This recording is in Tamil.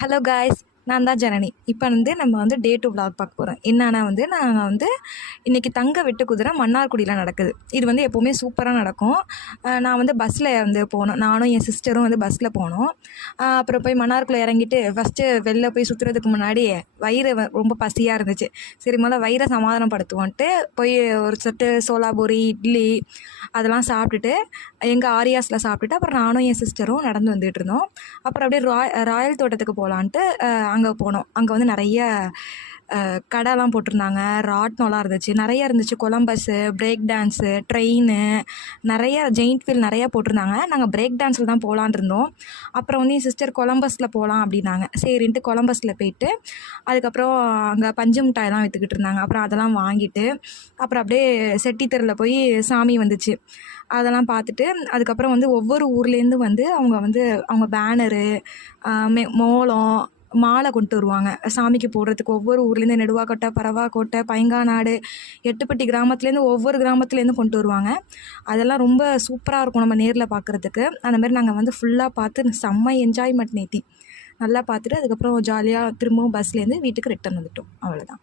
ஹலோ காய்ஸ், நான் தான் ஜனனி. இப்போ நம்ம டே 2 vlog பார்க்க போகிறோம். என்னன்னா நாங்கள் இன்றைக்கி தங்க வெட்டு குதிரை மன்னார்குடியில் நடக்குது. இது எப்போவுமே சூப்பராக நடக்கும். நான் பஸ்ஸில் போனோம். நானும் என் சிஸ்டரும் பஸ்ஸில் போனோம். அப்புறம் போய் மன்னார்குடியில் இறங்கிட்டு ஃபஸ்ட்டு வெளில போய் சுற்றுறதுக்கு முன்னாடி வயிறு ரொம்ப பசியாக இருந்துச்சு. சரி முதல்ல வயிறை சமாதானப்படுத்துவோன்ட்டு போய் ஒரு சொட்டு சோலாபூரி, இட்லி அதெல்லாம் சாப்பிட்டுட்டு எங்கள் ஆரியாஸில் சாப்பிட்டுட்டு அப்புறம் நானும் என் சிஸ்டரும் நடந்து வந்துகிட்டு இருந்தோம். அப்புறம் அப்படியே ராயல் தோட்டத்துக்கு போகலான்ட்டு அங்கே போனோம். அங்கே நிறைய கடைலாம் போட்டிருந்தாங்க. ராட்னம்லாம் இருந்துச்சு, நிறையா இருந்துச்சு. கொலம்பஸ்ஸு, பிரேக் டான்ஸு, ட்ரெயின், நிறையா ஜெயிண்ட் வீல் நிறையா போட்டிருந்தாங்க. நாங்கள் பிரேக் டான்ஸில் தான் போகலான் இருந்தோம். அப்புறம் என் சிஸ்டர் கொலம்பஸில் போகலாம் அப்படின்னாங்க. சரின்ட்டு கொலம்பஸில் போயிட்டு அதுக்கப்புறம் அங்கே பஞ்சு மிட்டாயெல்லாம் விற்றுக்கிட்டு இருந்தாங்க. அப்புறம் அதெல்லாம் வாங்கிட்டு அப்புறம் அப்படியே செட்டித்தெருவில் போய் சாமி வந்துச்சு, அதெல்லாம் பார்த்துட்டு அதுக்கப்புறம் ஒவ்வொரு ஊர்லேருந்து அவங்க பேனரு, மோளம், மாலை கொண்டு வருவாங்க சாமிக்கு போடுறதுக்கு. ஒவ்வொரு ஊர்லேருந்து நெடுவாக்கோட்டை, பரவாக்கோட்டை, பைங்காநாடு, எட்டுப்பட்டி கிராமத்துலேருந்து ஒவ்வொரு கிராமத்துலேருந்து கொண்டு வருவாங்க. அதெல்லாம் ரொம்ப சூப்பராக இருக்கும் நம்ம நேரில் பார்க்குறதுக்கு. அந்தமாதிரி நாங்கள் ஃபுல்லாக பார்த்து செம்ம என்ஜாய்மெண்ட் நேத்தி நல்லா பார்த்துட்டு அதுக்கப்புறம் ஜாலியாக திரும்பவும் பஸ்லேருந்து வீட்டுக்கு ரிட்டன் வந்துட்டோம். அவ்வளோதான்.